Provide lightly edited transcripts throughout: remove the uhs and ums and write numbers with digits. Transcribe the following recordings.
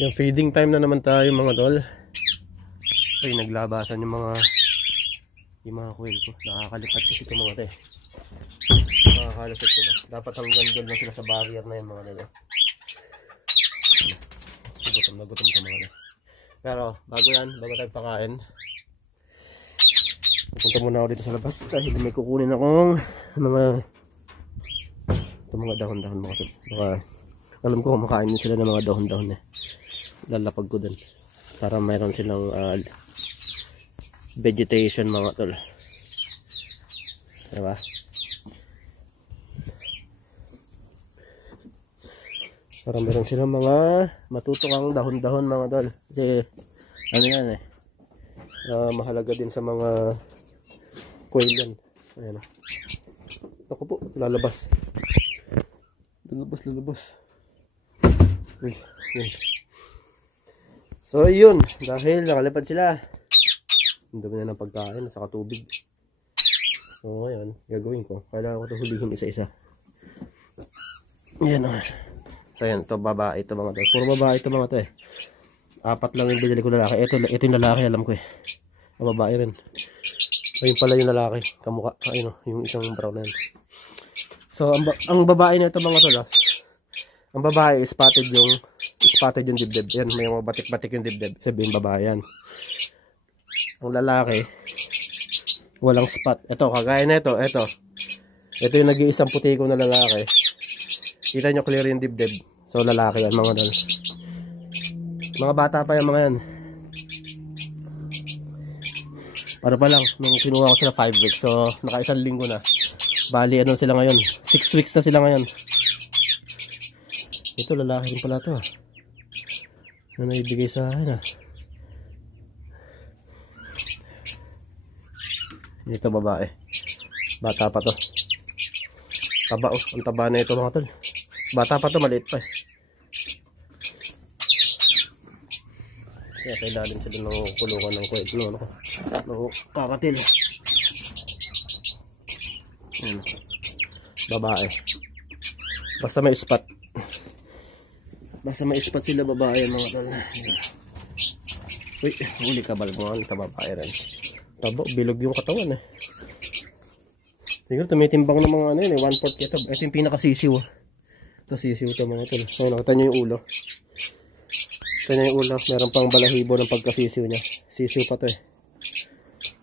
Yung feeding time na naman tayo mga tol. Ay, naglabasan yung mga quail ko. Nakakalipat kasi ito mga tol. Nakakalasot ko ba? Dapat hanggang doon lang sila sa barrier na yung mga tol. Gutom sa mga tol. Pero bago yan, bago tayo pakain, pupunta muna ako dito sa labas dahil may kukunin akong mga dahon-dahon mga tol. Baka alam ko kumakain sila ng mga dahon-dahon eh. Lalapag ko dun para mayroon silang vegetation mga tol, diba? Para mayroon silang mga matutukang dahon-dahon mga tol, kasi ano yan eh, mahalaga din sa mga quail yan. Ayan, ako po, lalabas. Uy. So yun, dahil nakalipad sila, ang dami na ng pagkain, nasa katubig. So ngayon, gagawin ko, kailangan ko ito hulihin isa-isa. Yan o. So yan, ito babae ito mga to. Puro babae ito mga to eh. 4 lang yung binili ko lalaki. Ito yung lalaki, alam ko eh. Ang babae rin. Ayun pala yung lalaki, kamukha. Ayun o, yung isang brown na yan. So ang babae na ito mga to, ang babae spotted yung dibdib. Yan, may mga batik-batik yung dibdib. Sabihin babae yan. Ang lalaki, walang spot. Ito, kagaya na ito. Ito yung nag-iisang puti ko na lalaki. Kita nyo clear yung dibdib. So, lalaki yan mga dal. Mga bata pa yan mga yan. Ano pa lang, nung kinuha ko sila 5 weeks. So, naka-1 linggo na. Bali, ano sila ngayon? 6 weeks na sila ngayon. Ito, lalaki rin pala ito. Ano naibigay sa akin Ito, babae. Bata pa to. Taba oh. Ang taba na ito mga tol. Bata pa to, maliit pa eh. Kaya sa ilalim sila ng kulungan ng quail. No, kakatil. Ayan. Babae. Basta may spot. Sila babae mga tol. Uy, huli ka balgungan. Ito babae rin. Tabo, bilog yung katawan eh. Siguro tumitimbang ng mga ano yun eh. 1/4 ito. Ito yung pinakasisiw. Ito sisiw ito mga tol. So, nakita nyo yung ulo. Ito nyo yung ulo. Meron pang balahibo ng pagkasisiw niya. Sisiw pa to eh.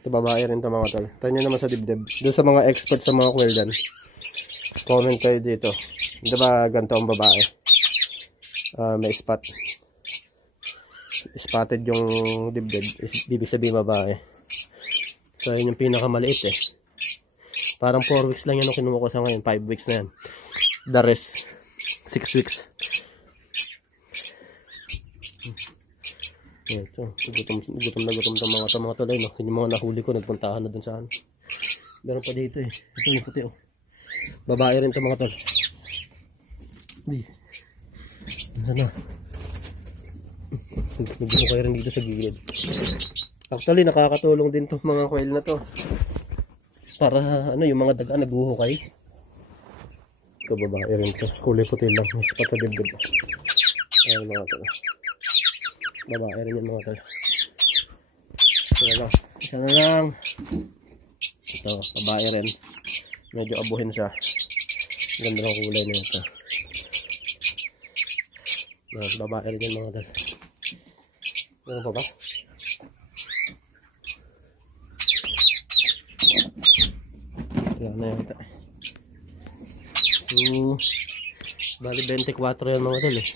Ito babae rin ito mga tol. Ito nyo naman sa dibdib. Doon sa mga expert sa mga quail dyan, comment kayo dito. Diba ganito ang babae? May spot. Spotted yung dibdib. Ibig sabihin babae. So yun yung pinakamaliit eh. Parang 4 weeks lang yan ang kinuha ko sa ngayon. 5 weeks na yan. The rest 6 weeks. Ito, gutom na gutom ng mga tulay no. Yung mga nahuli ko nagpuntahan na dun saan. Meron pa dito eh. Ito yung puti oh. Babae rin ito mga tol. Saan na? Nagbuko kayo rin dito sa gilid. Actually nakakatulong din to mga quail na to. Para ano yung mga daga naghuhukay. Ito babae rin to. Kulay puti lang. May spot sa dibdib. Ayan mga tol. Babae rin yung mga tol. Isa na lang. Ito babae rin. Medyo abuhin siya. Ganda ng kulay na ito. Babae rin yung mga tol. Meron pa ba? Wala na yata. Bali 24 yan mga tol eh.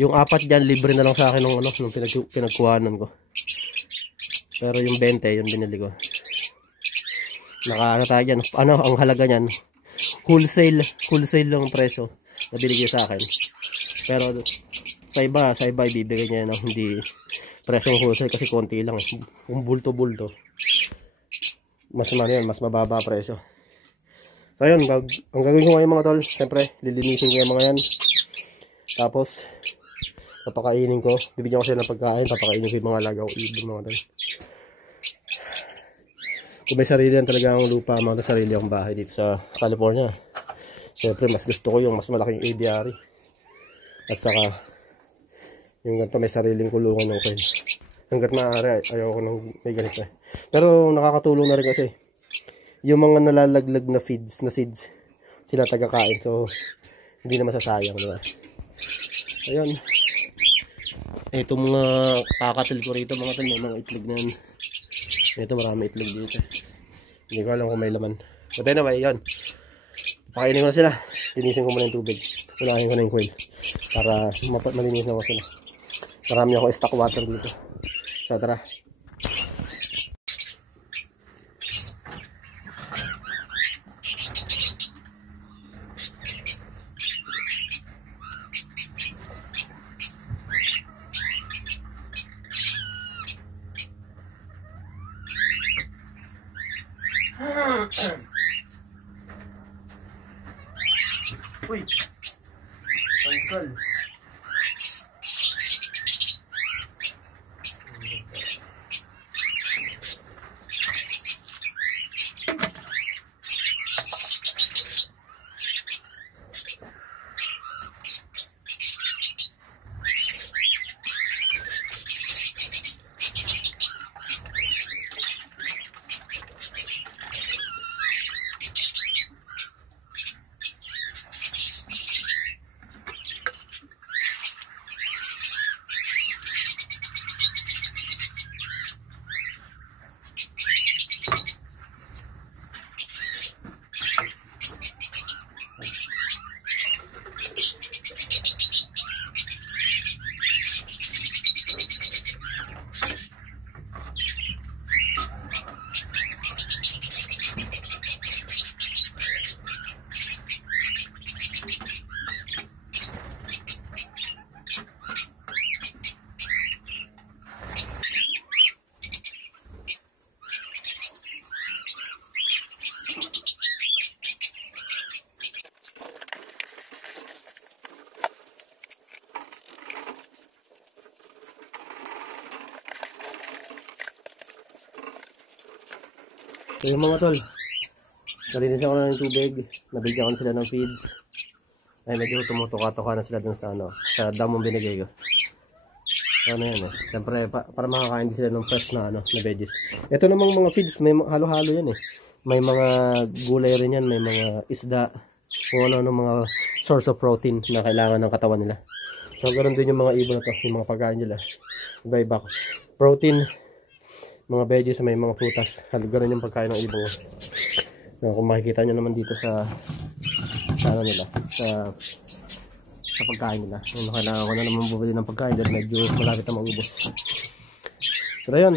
Yung 4 dyan libre na lang sa akin nung pinagkuhanan ko. Pero yung 20 yung binili ko. Nakaano tayo dyan. Ano ang halaga nyan? Wholesale lang ang presyo na binigay sa akin. Pero sa iba ibibigay niya no? Hindi presyong wholesale kasi konti lang eh. Kung bulto mas mababa presyo. So yun, ang gagawin ko ngayon mga tol, siyempre lilinisin ko yung mga yan. Tapos papakainin ko, bibigyan ko sila ng pagkain, papakainin ko yung mga lagaw ibon mga tol. Kung may sarili yan talaga ang lupa, mga sarili akong bahay dito sa California. Siyempre mas gusto ko yung mas malaking aviary. At saka Yung ganito may sariling kulungan ng coil. Hanggat maaari, ayoko nang may ganito. Pero nakakatulong na rin kasi yung mga nalalaglag na feeds, na seeds, sila tagakain. So, hindi na masasayang, diba? Ayun. Itong mga kakatil ko rito, mga tol, may mga itlog na yan. Ito, marami itlog dito. Hindi ko alam kung may laman. But anyway, yun. Pakainin ko na sila. Linisin ko muna yung tubig. Unahin ko na yung coil. Para malinis na ko sila. Marami ako stock water dito. So, tara. Uy! Tangkal! So yung mga tol, nalinis ako na ng tubig, nabigyan ko na sila ng feeds. Ay medyo tumutuka-tuka na sila dun sa ano, sa damong binigay ko. So ano yan siyempre para makakain din sila ng fresh na ano, na veggies. Ito namang mga feeds, may halo-halo yan May mga gulay rin yan, may mga isda, kung ano mga source of protein na kailangan ng katawan nila. So ganoon din yung mga ibon na to, yung mga pagkain nila. Iba-iba. Protein, mga veggies, may mga prutas. Ganoon yung pagkain ng ibon. So, kung makikita nyo naman dito sa ano nila, sa pagkain nila. Kung kailangan ko na naman bumili ng pagkain dahil medyo malapit na maubos. Pero yun.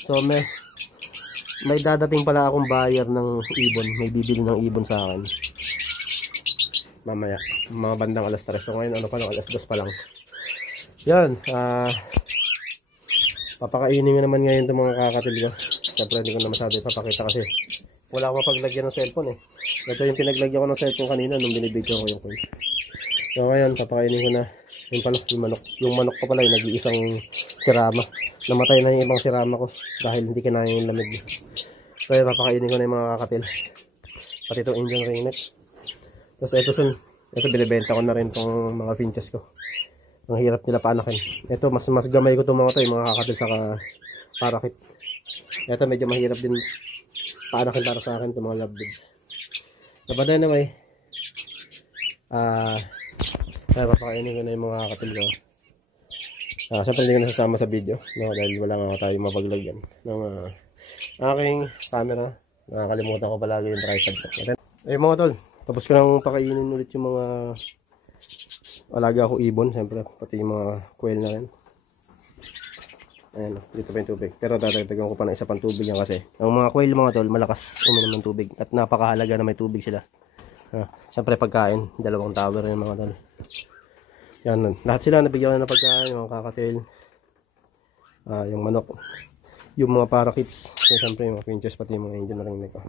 So may dadating pala akong buyer ng ibon. May bibili ng ibon sa akin. Mamaya. Mga bandang alas 3. So ngayon ano pa lang, alas 2 pa lang. Yan. Papakainin ko naman ngayon itong mga kakatil ko. Siyempre hindi ko na masyado ipapakita kasi wala akong mapaglagyan ng cellphone Ito yung pinaglagyan ko ng cellphone kanina nung binibidyo ko yung coil. So ngayon papakainin ko na yung manok. Yung manok ko pala yung nag-iisang sirama. Namatay na yung ibang sirama ko dahil hindi kinaya yung lamig. So yun, papakainin ko na yung mga kakatil. Pati itong Indian ringneck. Tapos ito binibenta ko na rin itong mga finches ko. Ang hirap nila paanakin. Ito mas gamay ko itong mga ito, yung mga kakatil saka parakit. Ito medyo mahirap din paanakin para sa akin itong mga lovebirds. So but anyway, papakainin ko na yung mga kakatil ko. Siyempre hindi ko nasasama sa video dahil wala nga tayo mapaglagyan ng aking camera. Nakakalimutan ko palagi yung tripod ko. Ayun mga tol, tapos ko nang pakainin ulit yung mga alaga ko ibon, siyempre pati yung mga quail na rin. Ayan, dito pa yung tubig. Pero dadagdagan ko pa ng isa pang tubig yan kasi ang mga quail mga tol, malakas uminom ng tubig at napakahalaga na may tubig sila. Siyempre pagkain, 2 tower yung mga tol. Yan, lahat sila nabigyan na ng pagkain, yung mga kakatil, yung manok, yung mga parakeets, so siyempre yung mga finches, pati yung mga Indian ringneck ko.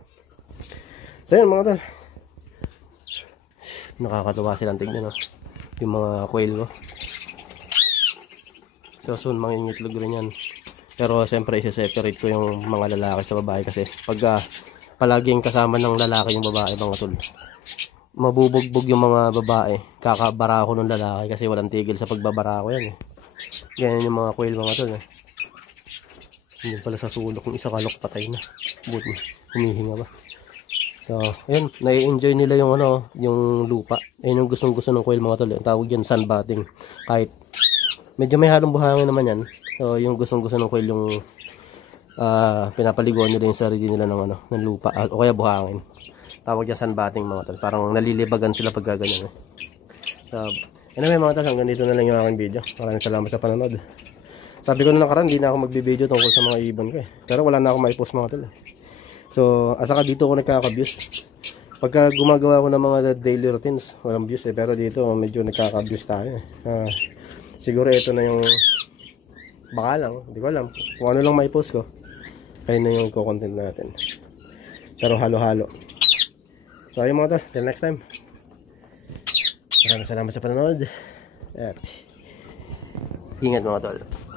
So yan mga tol, nakakatuwa silang tignan yung mga quail ko. So soon mangingitlog rin yan. Pero siyempre isa-separate ko yung mga lalaki sa babae kasi pag palaging kasama ng lalaki yung babae mga tol, mabubugbog yung mga babae. Kakabara ko ng lalaki kasi walang tigil sa pagbabara ko yan Ganyan yung mga quail mga tol. Hindi pala sa sulok ng isa, kalok patay na. Buti humihinga ba. So, ayun, nai-enjoy nila yung yung lupa. Ayun yung gustong-gusto ng quail mga tol. Ang tawag yan sunbathing. Kahit medyo may halong buhangin naman yan. So, yung gustong-gusto ng quail yung pinapaliguan nila yung sarili nila ng lupa o kaya buhangin. Tawag yan sunbathing mga tol. Parang nalilibagan sila pag gaganyan. So, anyway mga tol, hanggang dito na lang yung aking video. Maraming salamat sa panonood. Sabi ko na nakaraan, hindi na ako magbibideo tungkol sa mga ibon ko Pero wala na ako maipost mga tol So, asaka dito ako nagkaka-views. Pagka gumagawa ko ng mga daily routines, walang views Pero dito, medyo nagkaka-views tayo Siguro ito na yung baka lang, hindi ko alam kung ano lang maipost ko. Kaya na yung content natin. Pero halo-halo. So, ayun mga tol, till next time. Maraming salamat sa panonood. At ingat mga tol.